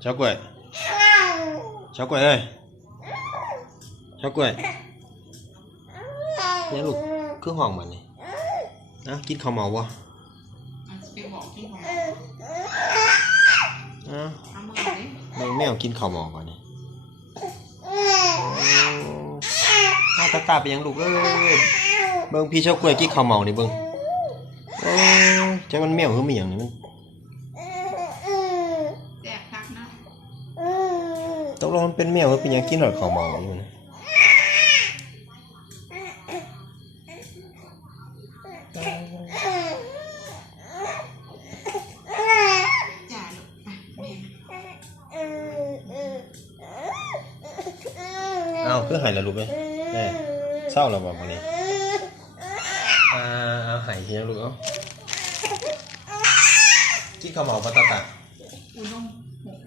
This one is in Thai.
cháu quậy ơi cháu quậy nhớ lục cứ hoảng mà này đó kín khẩu màu quá mèo mèo kín khẩu màuก่อนนี่ตาไปยังลูกเอ้ยเบิ่งพี่เจ้ากล้วยกี่ข้าวเมานี่เบิ่งจะมันแมวคือมีหยังนี่มันแตกคักนะตกลงมันเป็นแมวหรือเป็นหยังกินหอดข้าวเมาอยู่นะจ่าลูกแม่อ้าวคือหายแล้วลูกเอ้ยเศร้าแล้วบ่มื้อนี้เอาหายทีนะลูกเอ้ากินข้าวเมาปะตาตาอุ้ยนมหก